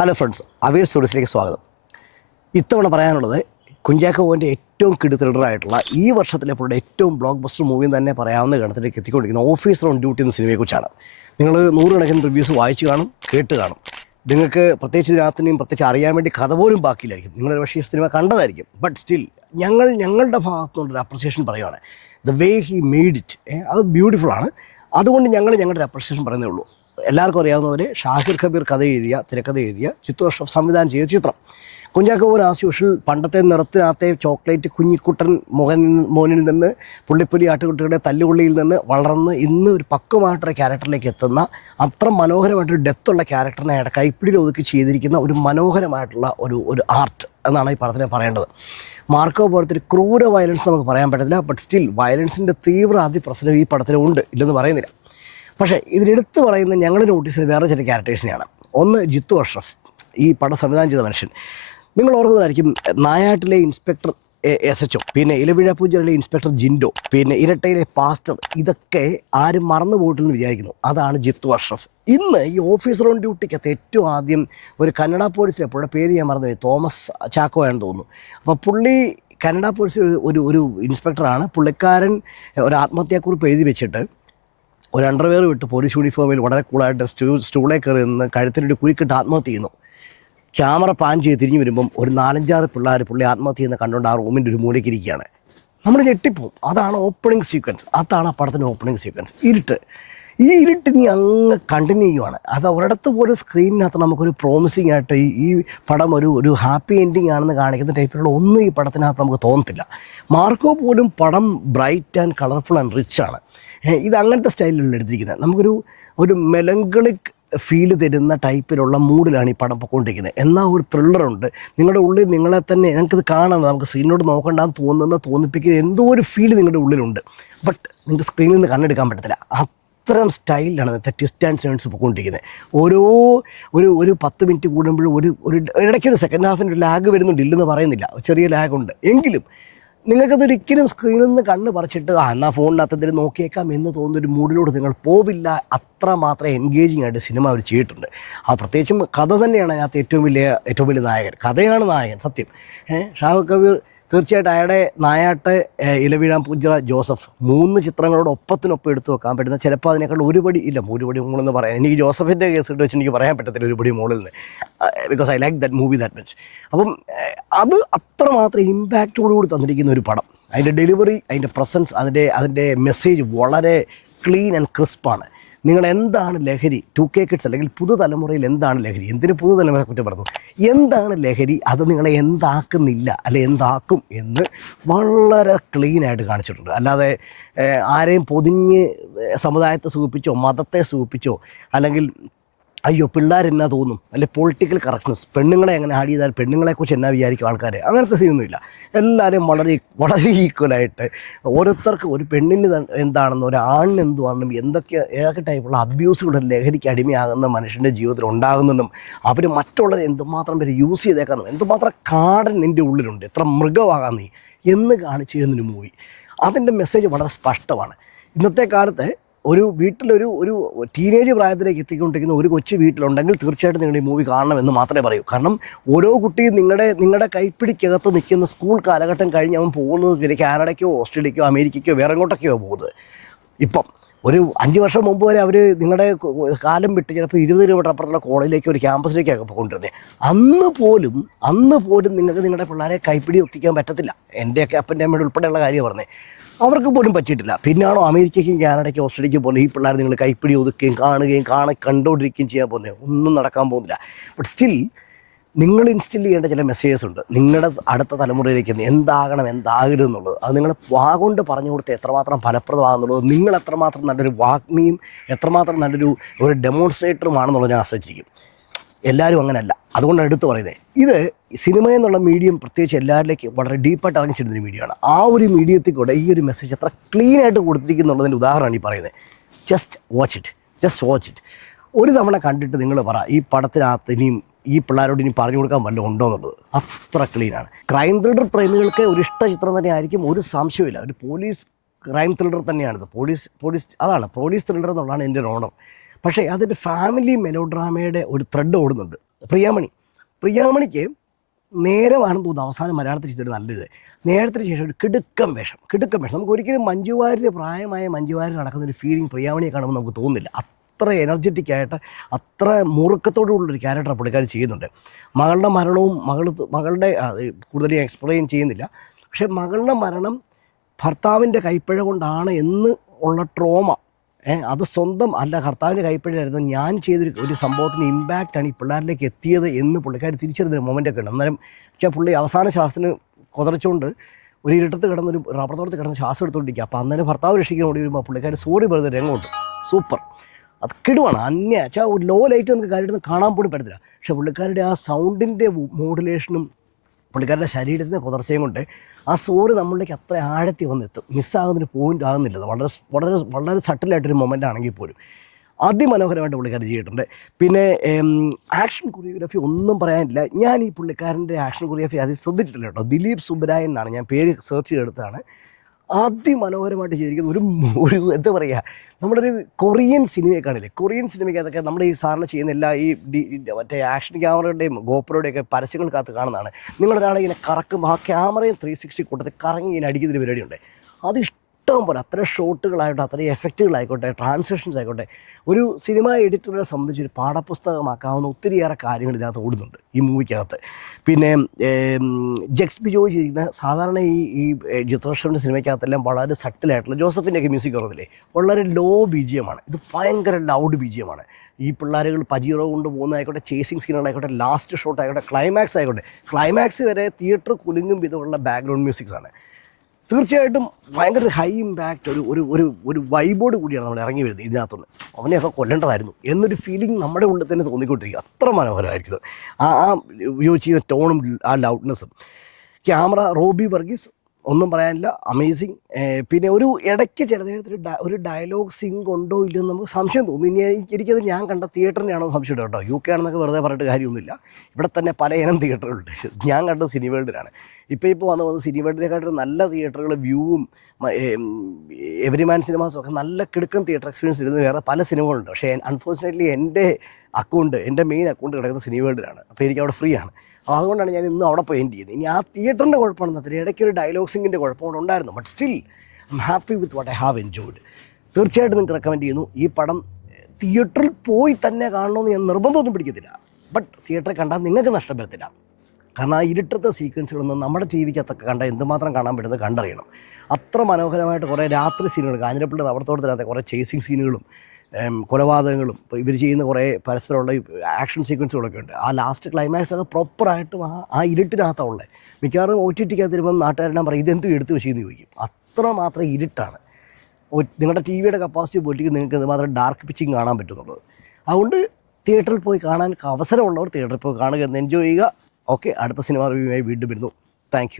Hello friends Aweer സ്റ്റുഡിയോസിലേക്ക് സ്വാഗതം. ഇത്തവണ പറയാനുള്ളത് കുഞ്ചാക്കോവിന്റെ ഏറ്റവും കിടുത്തിലായിട്ടുള്ള ഈ വർഷത്തിലെ പുള്ളിയുടെ ഏറ്റവും ബ്ലോക്ക് ബസ്റ്റർ മൂവി തന്നെ പറയാവുന്ന ഗണത്തിലേക്ക് എത്തിക്കൊണ്ടിരിക്കുന്ന ഓഫീസർ ഓൺ ഡ്യൂട്ടി എന്ന സിനിമയെക്കുറിച്ചാണ് നിങ്ങൾ നൂറുകണക്കിന് റിവ്യൂസ് വായിച്ചു കാണും കേട്ട് കാണും. നിങ്ങൾക്ക് പ്രത്യേകിച്ച് ഇതിനകത്തിനെയും പ്രത്യേകിച്ച് അറിയാൻ വേണ്ടി കഥ പോലും ബാക്കിയില്ലായിരിക്കും. നിങ്ങൾ പക്ഷേ സിനിമ കണ്ടതായിരിക്കും. ബട്ട് സ്റ്റിൽ ഞങ്ങൾ ഞങ്ങളുടെ ഭാഗത്തുനിന്നുള്ളൊരു അപ്രിസിയേഷൻ പറയുവാണ്. The way he made it അത് ബ്യൂട്ടിഫുൾ ആണ്. അതുകൊണ്ട് ഞങ്ങൾ ഞങ്ങളുടെ അപ്രിസിയേഷൻ പറയുന്നേ ഉള്ളൂ. എല്ലാവർക്കും അറിയാവുന്നവരെ ഷാഹിർ ഖബീർ കഥ എഴുതിയ തിരക്കഥ എഴുതിയ ചിത്തു സംവിധാനം ചെയ്ത ചിത്രം. കുഞ്ചാക്കോവൻ ആസ് യൂഷ്വൽ പണ്ടത്തെ നിറത്തിനകത്തെ ചോക്ലേറ്റ് കുഞ്ഞിക്കുട്ടൻ മുഖൻ മോനിൽ നിന്ന് പുള്ളിപ്പുലി ആട്ടുകുട്ടികളുടെ തല്ലുകൊള്ളിയിൽ നിന്ന് വളർന്ന് ഇന്ന് ഒരു പക്വമായിട്ടൊരു ക്യാരക്ടറിലേക്ക് എത്തുന്ന അത്ര മനോഹരമായിട്ടൊരു ഡെപ്തുള്ള ക്യാരക്ടറിനെ കൈപ്പിടിയിൽ ഒതുക്കി ചെയ്തിരിക്കുന്ന ഒരു മനോഹരമായിട്ടുള്ള ഒരു ഒരു ആർട്ട് എന്നാണ് ഈ പടത്തിനെ പറയേണ്ടത്. മാർക്കോ പോലത്തെ ഒരു ക്രൂര വയലൻസ് നമുക്ക് പറയാൻ പറ്റത്തില്ല ബട്ട് സ്റ്റിൽ വയലൻസിന്റെ തീവ്ര അതിപ്രസരം ഈ പടത്തിലുണ്ട് ഇല്ലെന്ന് പറയുന്നില്ല. പക്ഷേ ഇതിലെടുത്ത് പറയുന്ന ഞങ്ങൾ നോട്ടീസ് വേറെ ചില ക്യാരക്ടേഴ്സിനെയാണ് ഒന്ന് ജിത്തു അഷ്റഫ് ഈ പട സംവിധാനം ചെയ്ത മനുഷ്യൻ. നിങ്ങൾ ഓർക്കുന്നതായിരിക്കും നായാട്ടിലെ ഇൻസ്പെക്ടർ എസ് എച്ച് ഒ പിന്നെ ഇലവിഴ പൂജയിലെ ഇൻസ്പെക്ടർ ജിൻഡോ പിന്നെ ഇരട്ടയിലെ പാസ്റ്റർ ഇതൊക്കെ ആരും മറന്നു പോയിട്ടില്ലെന്ന് വിചാരിക്കുന്നു. അതാണ് ജിത്തു അഷ്റഫ്. ഇന്ന് ഈ ഓഫീസർ ഓൺ ഡ്യൂട്ടിക്കകത്ത് ഏറ്റവും ആദ്യം ഒരു കന്നഡ പോലീസിലെ പുള്ളിയുടെ പേര് ഞാൻ മറന്നുപോയി തോമസ് ചാക്കോ ആണെന്ന് തോന്നുന്നു. അപ്പോൾ പുള്ളി കന്നഡ പോലീസിൽ ഒരു ഒരു ഇൻസ്പെക്ടറാണ് പുള്ളിക്കാരൻ ഒരു ആത്മഹത്യാക്കുറിപ്പ് എഴുതി വെച്ചിട്ട് ഒരു അണ്ടർവെയർ വിട്ട് പോലീസ് യൂണിഫോമിൽ വളരെ കൂളായിട്ട് സ്റ്റൂ സ്റ്റൂളേ കയറി നിന്ന് കഴുത്തിനൊരു കുഴിക്കിട്ട് ആത്മഹത്യ ചെയ്യുന്നു. ക്യാമറ പാൻ ചെയ്ത് തിരിഞ്ഞു വരുമ്പം ഒരു നാലഞ്ചാറ് പിള്ളേർ പുള്ളി ആത്മഹത്യ ചെയ്യുന്ന കണ്ടുകൊണ്ട് ആ റൂമിന്റെ ഒരു മൂലയ്ക്ക് ഇരിക്കുകയാണ്. നമ്മൾ ഞെട്ടിപ്പോവും. അതാണ് ഓപ്പണിംഗ് സീക്വൻസ് അതാണ് ആ പടത്തിന്റെ ഓപ്പണിംഗ് സീക്വൻസ് ഇരുട്ട്. ഈ ഇരുട്ട് നീ അങ്ങ് കണ്ടിന്യൂ ചെയ്യുവാണ്. അത് ഒരിടത്ത് പോലും സ്ക്രീനിനകത്ത് നമുക്കൊരു പ്രോമിസിങ് ആയിട്ട് ഈ ഈ പടം ഒരു ഒരു ഹാപ്പി എൻഡിങ് ആണെന്ന് കാണിക്കുന്ന ടൈപ്പിലുള്ള ഒന്നും ഈ പടത്തിനകത്ത് നമുക്ക് തോന്നത്തില്ല. മാർക്കോ പോലും പടം bright and colourful and rich ആണ്. ഇത് അങ്ങനത്തെ സ്റ്റൈലിലുള്ള എടുത്തിരിക്കുന്നത്. നമുക്കൊരു ഒരു മെലങ്കളിക് ഫീൽ തരുന്ന ടൈപ്പിലുള്ള മൂഡിലാണ് ഈ പടം പൊയ്ക്കൊണ്ടിരിക്കുന്നത് എന്നാൽ ഒരു ത്രില്ലറുണ്ട് നിങ്ങളുടെ ഉള്ളിൽ നിങ്ങളെ തന്നെ ഞങ്ങൾക്കിത് കാണണം. നമുക്ക് സ്ക്രീനോട് നോക്കണ്ടെന്ന് തോന്നുന്ന തോന്നിപ്പിക്കുന്ന എന്തോ ഒരു ഫീൽ നിങ്ങളുടെ ഉള്ളിലുണ്ട്. ബട്ട് നിങ്ങൾക്ക് സ്ക്രീനിൽ നിന്ന് കണ്ണെടുക്കാൻ പറ്റത്തില്ല. അത്തരം സ്റ്റൈലിലാണ് ഇന്നത്തെ ട്വിസ്റ്റ് ആൻഡ് സേൺസ് പോയിക്കൊണ്ടിരിക്കുന്നത് ഓരോ ഒരു ഒരു പത്ത് മിനിറ്റ് കൂടുമ്പോഴും ഒരു ഒരു ഇടയ്ക്കൊരു സെക്കൻഡ് ഹാഫിന് ഒരു ലാഗ് വരുന്നുണ്ട്. ഇല്ലെന്ന് പറയുന്നില്ല. ചെറിയ ലാഗുണ്ട് ഉണ്ട്. എങ്കിലും നിങ്ങൾക്കതൊരിക്കലും സ്ക്രീനിൽ നിന്ന് കണ്ണ് പറിച്ചിട്ട് ആ എന്നാൽ ഫോണിനകത്ത് എന്തെങ്കിലും നോക്കിയേക്കാം എന്ന് തോന്നുന്ന ഒരു മൂഡിലോട് നിങ്ങൾ പോവില്ല. അത്ര മാത്രം എൻഗേജിങ് ആയിട്ട് സിനിമ അവർ ചെയ്തിട്ടുണ്ട്. ആ പ്രത്യേകിച്ചും കഥ തന്നെയാണ് അതിനകത്ത് ഏറ്റവും വലിയ ഏറ്റവും വലിയ നായകൻ. കഥയാണ് നായകൻ സത്യം. ഏഹ് ഷാഹുഖ് കബീർ തീർച്ചയായിട്ടും അയാളുടെ നായാട്ട് ഇലവീഴാം പൂജ്ര ജോസഫ് മൂന്ന് ചിത്രങ്ങളോട് ഒപ്പത്തിനൊപ്പം എടുത്തു വെക്കാൻ പറ്റുന്ന ചിലപ്പോൾ അതിനേക്കാൾ ഒരുപടി ഇല്ല ഒരുപടി മുകളെന്ന് പറയാൻ എനിക്ക് ജോസഫിന്റെ കേസ് എടുത്ത് വെച്ച് എനിക്ക് പറയാൻ പറ്റത്തില്ല ഒരുപടി മുകളിൽ നിന്ന്. Because I like that movie that much അപ്പം അത് അത്രമാത്രം ഇമ്പാക്റ്റോടുകൂടി തന്നിരിക്കുന്ന ഒരു പടം. അതിന്റെ ഡെലിവറി അതിന്റെ പ്രസൻസ് അതിന്റെ അതിന്റെ മെസ്സേജ് വളരെ ക്ലീൻ ആൻഡ് ക്രിസ്പാണ് നിങ്ങൾ എന്താണ് ലഹരി? ടു കെ കിഡ്സ് അല്ലെങ്കിൽ പുതുതലമുറയിൽ എന്താണ് ലഹരി? എന്തിന് പുതുതലമുറ കുറ്റം പറഞ്ഞു എന്താണ് ലഹരി? അത് നിങ്ങളെ എന്താക്കുന്നില്ല അല്ലെ എന്താക്കും എന്ന് വളരെ ക്ലീനായിട്ട് കാണിച്ചിട്ടുണ്ട്. അല്ലാതെ ആരെയും പൊതിഞ്ഞ് സമുദായത്തെ സൂചിപ്പിച്ചോ മതത്തെ സൂചിപ്പിച്ചോ അല്ലെങ്കിൽ അയ്യോ പിള്ളേരെന്നാ തോന്നും? അല്ലെ പൊളിറ്റിക്കൽ കറക്റ്റ്നസ് പെണ്ണുങ്ങളെ എങ്ങനെ ഹാഡ് ചെയ്താൽ പെണ്ണുങ്ങളെക്കുറിച്ച് എന്നാ വിചാരിക്കും ആൾക്കാർ അങ്ങനത്തെ സീനൊന്നുമില്ല എല്ലാവരും വളരെ വളരെ ഈക്വലായിട്ട് ഓരോരുത്തർക്ക് ഒരു പെണ്ണിന് എന്താണെന്നും ഒരു ആണിന് എന്തുവാണെന്നും എന്തൊക്കെ ഏതൊക്കെ ടൈപ്പുള്ള അബ്യൂസുകളുടെ ലഹരിക്ക് അടിമയാകുന്ന മനുഷ്യന്റെ ജീവിതത്തിൽ ഉണ്ടാകുന്നെന്നും അവർ മറ്റുള്ളവരെ എന്തുമാത്രം പേര് യൂസ് ചെയ്തേക്കാന്നും എന്തുമാത്രം കാടൻ നിന്റെ ഉള്ളിലുണ്ട് എത്ര മൃഗമാകാൻ നീ എന്ന് കാണിച്ചു തരുന്നൊരു മൂവി അതിന്റെ മെസ്സേജ് വളരെ സ്പഷ്ടമാണ്. ഇന്നത്തെ കാലത്ത് ഒരു വീട്ടിലൊരു ഒരു ടീനേജ് പ്രായത്തിലേക്ക് എത്തിക്കൊണ്ടിരിക്കുന്ന ഒരു കൊച്ചു വീട്ടിലുണ്ടെങ്കിൽ തീർച്ചയായിട്ടും നിങ്ങൾ ഈ മൂവി കാണണം എന്ന് മാത്രമേ പറയൂ. കാരണം ഓരോ കുട്ടിയും നിങ്ങളുടെ നിങ്ങളുടെ കൈപ്പിടിക്കകത്ത് നിൽക്കുന്ന സ്കൂൾ കാലഘട്ടം കഴിഞ്ഞ് അവൻ പോകുന്നത് പിന്നെ കാനഡയ്ക്കോ ഓസ്ട്രേലിയക്കോ അമേരിക്കയ്ക്കോ വേറെ എങ്ങോട്ടൊക്കെയോ പോകുന്നത്. ഇപ്പം ഒരു അഞ്ച് വർഷം മുമ്പ് വരെ അവർ നിങ്ങളുടെ കാലം വിട്ട് ചിലപ്പോൾ ഇരുപത് കിലോമീറ്റർ അപ്പുറത്തുള്ള കോളേജിലേക്ക് ഒരു ക്യാമ്പസിലേക്കൊക്കെ പോയിക്കൊണ്ടിരുന്നത് അന്ന് പോലും അന്ന് പോലും നിങ്ങൾക്ക് നിങ്ങളുടെ പിള്ളേരെ കൈപ്പിടി ഒത്തിക്കാൻ പറ്റത്തില്ല. എന്റെയൊക്കെ അപ്പന്റെ അമ്മയുടെ ഉൾപ്പെടെയുള്ള കാര്യം പറഞ്ഞേ. അവർക്ക് പോലും പറ്റിയിട്ടില്ല. പിന്നാണോ അമേരിക്കയ്ക്കും കാനഡയ്ക്കും ഓസ്ട്രേലിയയ്ക്കും പോകുന്നത് ഈ പിള്ളേർ നിങ്ങൾ കൈപ്പിടി ഒതുക്കുകയും കാണുകയും കാണ കണ്ടുകൊണ്ടിരിക്കുകയും ചെയ്യാൻ പോകുന്നത് ഒന്നും നടക്കാൻ പോകുന്നില്ല. ബട്ട് സ്റ്റിൽ നിങ്ങൾ ഇൻസ്റ്റിൽ ചെയ്യേണ്ട ചില മെസ്സേജസ് ഉണ്ട്. നിങ്ങളുടെ അടുത്ത തലമുറയിലേക്ക് എന്താകണം എന്താകരുത് എന്നുള്ളത്. അത് നിങ്ങൾ വാഗൊണ്ട് പറഞ്ഞു കൊടുത്ത് എത്രമാത്രം ഫലപ്രദമാകുന്നുള്ളത് നിങ്ങൾ എത്രമാത്രം നല്ലൊരു വാഗ്മിയും എത്രമാത്രം നല്ലൊരു ഒരു ഡെമോൺസ്ട്രേറ്ററുമാണെന്നുള്ളത് ഞാൻ ആശ്രയിച്ചിരിക്കും. എല്ലാവരും അങ്ങനെയല്ല അതുകൊണ്ടാണ് എടുത്തു പറയുന്നത് ഇത് സിനിമ എന്നുള്ള മീഡിയം പ്രത്യേകിച്ച് എല്ലാവരിലേക്ക് വളരെ ഡീപ്പായിട്ട് ഇറങ്ങിച്ചിരുന്നൊരു മീഡിയമാണ് ആ ഒരു മീഡിയത്തിൽ കൂടെ ഈ ഒരു മെസ്സേജ് എത്ര ക്ലീൻ ആയിട്ട് കൊടുത്തിരിക്കുന്നുള്ളതിന്റെ ഉദാഹരണമാണ് ഈ പറയുന്നത്. Just watch it just watch it ഒരു തവണ കണ്ടിട്ട് നിങ്ങൾ പറ ഈ പടത്തിനകത്ത് ഇനിയും ഈ പിള്ളേരോട് ഇനി പറഞ്ഞു കൊടുക്കാൻ വല്ല ഉണ്ടോ എന്നുള്ളത്. അത്ര ക്ലീനാണ് ക്രൈം ത്രില്ലർ പ്രേമികൾക്ക് ഒരു ഇഷ്ട ചിത്രം തന്നെ ആയിരിക്കും ഒരു സംശയമില്ല ഒരു പോലീസ് ക്രൈം ത്രില്ലർ തന്നെയാണിത്. പോലീസ് പോലീസ് അതാണ്. പോലീസ് ത്രില്ലർ എന്നുള്ളതാണ് എന്റെ ഒരു ഓണം പക്ഷേ അതിന്റെ ഫാമിലി മെലോഡ്രാമയുടെ ഒരു ത്രെഡ് ഓടുന്നുണ്ട്. പ്രിയാമണി. പ്രിയാമണിക്ക് നേരമാണെന്ന് തോന്നുന്നു അവസാനം മലയാളത്തിൽ ചെയ്തിട്ട് നല്ലത് നേരത്തിന് ശേഷം ഒരു കിടുക്കം വേഷം. കിടുക്കം വേഷം. നമുക്ക് ഒരിക്കലും മഞ്ജുവാരിന്റെ പ്രായമായ മഞ്ജുവാരിൽ നടക്കുന്ന ഒരു ഫീലിംഗ് പ്രിയാമണിയെ കാണുമ്പോൾ നമുക്ക് തോന്നുന്നില്ല അത്ര എനർജറ്റിക് ആയിട്ട് അത്ര മുറുക്കത്തോടുള്ളൊരു ക്യാരക്ടർ പുള്ളിക്കാർ ചെയ്യുന്നുണ്ട്. മകളുടെ മരണവും മകൾ മകളുടെ കൂടുതൽ എക്സ്പ്ലെയിൻ ചെയ്യുന്നില്ല. പക്ഷേ മകളുടെ മരണം ഭർത്താവിന്റെ കൈപ്പഴ കൊണ്ടാണ് എന്ന് ഉള്ള ട്രോമ അത് സ്വന്തം അല്ല കർത്താവിന്റെ കൈപ്പിഴയായിരുന്നു ഞാൻ ചെയ്തൊരു ഒരു സംഭവത്തിന്റെ ഇമ്പാക്റ്റാണ് ഈ പിള്ളേരിലേക്ക് എത്തിയത് എന്ന് പുള്ളിക്കാർ തിരിച്ചറിഞ്ഞൊരു മൊമെന്റൊക്കെ ഉണ്ട് അന്നേരം പക്ഷേ പുള്ളി അവസാന ശ്വാസത്തിന് കുതറച്ചുകൊണ്ട് ഒരു ഇരുട്ടത്ത് കിടന്നൊരു റബ്ബർ തോട്ടത്ത് കിടന്ന് ശ്വാസം എടുത്തുകൊണ്ടിരിക്കുക അപ്പോൾ അന്നേരം ഭർത്താവ് രക്ഷിക്കാൻ ഓടി വരുമ്പോൾ പുള്ളിക്കാർ സോറി പറഞ്ഞ രംഗമുണ്ട് സൂപ്പർ അത് കിടുവാണ് അന്യ. വെച്ചാൽ ലോ ലൈറ്റ് നമുക്ക് കാര്യമായിട്ട് കാണാൻ പോലും പറ്റത്തില്ല. പക്ഷേ പുള്ളിക്കാരുടെ ആ സൗണ്ടിന്റെ മോഡുലേഷനും പുള്ളിക്കാരുടെ ശരീരത്തിന്റെ കുതിർച്ചയും കൊണ്ട് ആ സോറി നമ്മളിലേക്ക് അത്ര ആഴത്തി വന്നെത്തും. മിസ്സാകുന്നൊരു പോയിന്റ് ആകുന്നില്ല വളരെ വളരെ വളരെ സട്ടിലായിട്ടൊരു മൊമെന്റ് ആണെങ്കിൽ പോലും. അതിമനോഹരമായിട്ട് പുള്ളിക്കാരൻ ചെയ്തിട്ടുണ്ട്. പിന്നെ ആക്ഷൻ കൊറിയോഗ്രാഫി ഒന്നും പറയാനില്ല. ഞാൻ ഈ പുള്ളിക്കാരന്റെ ആക്ഷൻ കൊറിയോഗ്രാഫി അത് ശ്രദ്ധിച്ചിട്ടില്ല കേട്ടോ. ദിലീപ് സുബ്രായൻ എന്നാണ്. ഞാൻ പേര് സെർച്ച് ചെയ്തെടുത്താണ് അതിമനോഹരമായിട്ട് ചെയ്തിരിക്കുന്ന ഒരു ഒരു എന്താ പറയുക നമ്മുടെ ഒരു കൊറിയൻ സിനിമയെ കാണില്ലേ കൊറിയൻ സിനിമയ്ക്കകത്തൊക്കെ നമ്മുടെ ഈ സാറിന് ചെയ്യുന്ന എല്ലാ ഈ മറ്റേ ആക്ഷൻ ക്യാമറയുടെയും ഗോപ്രോയുടെയൊക്കെ പരസ്യങ്ങൾക്കകത്ത് കാണുന്നതാണ്. നിങ്ങളൊരാളെ ഇങ്ങനെ കറക്കും ആ ക്യാമറയും ത്രീ സിക്സ്റ്റി കൂട്ടത്തിൽ കറങ്ങി ഇങ്ങനെ അടിക്കുന്നൊരു പരിപാടിയുണ്ട്. അത് ഇഷ്ടം പോലെ അത്ര ഷോട്ടുകളായിട്ടോ അത്രയും എഫക്റ്റുകളായിക്കോട്ടെ ട്രാൻസാക്ഷൻസ് ആയിക്കോട്ടെ ഒരു സിനിമ എഡിറ്ററെ സംബന്ധിച്ച് ഒരു പാഠപുസ്തകമാക്കാവുന്ന ഒത്തിരിയേറെ കാര്യങ്ങൾ ഇതിനകത്ത് ഓടുന്നുണ്ട് ഈ മൂവിക്കകത്ത്. പിന്നെ ജെക്സ് ബിജോയ് ചെയ്യുന്ന സാധാരണ ഈ ഈ ജിത്തോഷമിന്റെ സിനിമയ്ക്കകത്തെല്ലാം വളരെ സട്ടിലായിട്ടുള്ള ജോസഫിന്റെ ഒക്കെ മ്യൂസിക് ഓർന്നില്ലേ വളരെ ലോ ബീജിയമാണ് ഇത് ഭയങ്കര ലൗഡ് ബീജിയമാണ് ഈ പിള്ളേരുകൾ പജീറോ കൊണ്ട് പോകുന്നതായിക്കോട്ടെ ചേസിങ് സീനുകളായിക്കോട്ടെ ലാസ്റ്റ് ഷോട്ട് ആയിക്കോട്ടെ ക്ലൈമാക്സ് ആയിക്കോട്ടെ ക്ലൈമാക്സ് വരെ തിയേറ്റർ കുലുങ്ങും വിധമുള്ള ബാക്ക്ഗ്രൗണ്ട് മ്യൂസിക്സ് ആണ്. തീർച്ചയായിട്ടും ഭയങ്കര ഹൈ ഇമ്പാക്റ്റ് ഒരു ഒരു ഒരു ഒരു വൈബോട് കൂടിയാണ് നമ്മൾ ഇറങ്ങി വരുന്നത് ഇതിനകത്തുനിന്ന്. അവനെയൊക്കെ കൊല്ലേണ്ടതായിരുന്നു എന്നൊരു ഫീലിംഗ് നമ്മുടെ ഉള്ളിൽ തന്നെ തോന്നിക്കൊണ്ടിരിക്കുക. അത്ര മനോഹരമായിരിക്കുന്നത് ആ ആ യോജിച്ച് ചെയ്യുന്ന ടോണും ആ ലൗഡ്നെസ്സും ക്യാമറ റോബി വർഗീസ് ഒന്നും പറയാനില്ല അമേസിങ് പിന്നെ ഒരു ഇടയ്ക്ക് ചില നേരത്തിൽ ഒരു ഡയലോഗ് സിങ്ക് ഉണ്ടോ ഇല്ലയോ നമുക്ക് സംശയം തോന്നുന്നു ഇനി എനിക്ക് എനിക്കത് ഞാൻ കണ്ട തിയേറ്ററിനെയാണോ സംശയം കേട്ടോ യു കെ ആണെന്നൊക്കെ വെറുതെ പറഞ്ഞിട്ട് കാര്യമൊന്നുമില്ല. ഇവിടെ തന്നെ പല ഇനം തിയേറ്ററുകളുണ്ട് ഞാൻ കണ്ട സിനിമകളിലാണ് ഇപ്പോൾ ഇപ്പോൾ വന്ന് വന്ന് സിനി നല്ല തിയേറ്ററുകൾ വ്യൂവും എവരിമാൻ സിനിമാസും ഒക്കെ നല്ല കിടുക്കൻ തിയേറ്റർ എക്സ്പീരിയൻസ് ഇരുന്ന് വേറെ പല സിനിമകളുണ്ട്. പക്ഷേ അൺഫോർച്ചുനേറ്റ്ലി എന്റെ അക്കൗണ്ട് എന്റെ മെയിൻ അക്കൗണ്ട് കിടക്കുന്ന സിനി അപ്പോൾ എനിക്ക് അവിടെ ഫ്രീ ആണ്. അപ്പോൾ അതുകൊണ്ടാണ് ഞാൻ ഇന്നും അവിടെ പോയി എൻഡ് ചെയ്യുന്നത് ഇനി ആ തിയേറ്ററിന്റെ കുഴപ്പമാണെന്ന് അത്ര ഇടയ്ക്ക് ഒരു ഡയലോഗ്സിങ്ങിന്റെ കുഴപ്പമുണ്ട് ഉണ്ടായിരുന്നു. But still I happy with what I have enjoyed തീർച്ചയായിട്ടും നിങ്ങൾക്ക് റെക്കമെൻഡ് ചെയ്യുന്നു. ഈ പടം തിയേറ്ററിൽ പോയി തന്നെ കാണണമെന്ന് ഞാൻ നിർബന്ധമൊന്നും പിടിക്കത്തില്ല. ബട്ട് തിയേറ്ററിൽ കണ്ടാൽ നിങ്ങൾക്ക് നഷ്ടം വരത്തില്ല കാരണം ആ ഇരുട്ടത്തെ സീക്വൻസുകളൊന്നും നമ്മുടെ ടി വിക്കകത്തൊക്കെ കണ്ട എന്തുമാത്രം കാണാൻ പറ്റുന്നത് കണ്ടറിയണം. അത്ര മനോഹരമായിട്ട് കുറേ രാത്രി സീനുകൾ കാഞ്ഞിരപ്പള്ളി റബ്ബർത്തോട്ടത്തിനകത്തെ കുറേ ചേസിങ് സീനുകളും കൊലപാതകങ്ങളും ഇവർ ചെയ്യുന്ന കുറേ പരസ്പരമുള്ള ആക്ഷൻ സീക്വൻസുകളൊക്കെ ഉണ്ട്. ആ ലാസ്റ്റ് ക്ലൈമാക്സ് ഒക്കെ പ്രോപ്പറായിട്ടും ആ ആ ഇരുട്ടിനകത്താണ് ഉള്ളത് മിക്കവാറും ഒ ടി ടിക്കകത്ത് വരുമ്പം നാട്ടുകാരെല്ലാം പറയും ഇതെന്ത് എടുത്ത് വെച്ചെന്ന്? ചോദിക്കും. അത്ര മാത്രം ഇരുട്ടാണ്. നിങ്ങളുടെ ടി വിയുടെ കപ്പാസിറ്റി പോയിട്ട് നിങ്ങൾക്ക് ഇതുമാത്രം ഡാർക്ക് പിച്ചിങ് കാണാൻ പറ്റുന്നുള്ളത്? അതുകൊണ്ട് തിയേറ്ററിൽ പോയി കാണാൻ അവസരമുള്ളവർ തിയേറ്ററിൽ പോയി കാണുക എന്ന് എൻജോയ് ചെയ്യുക. ഓക്കെ അടുത്ത സിനിമ റിവ്യൂമായി വീണ്ടും വരുന്നു. താങ്ക്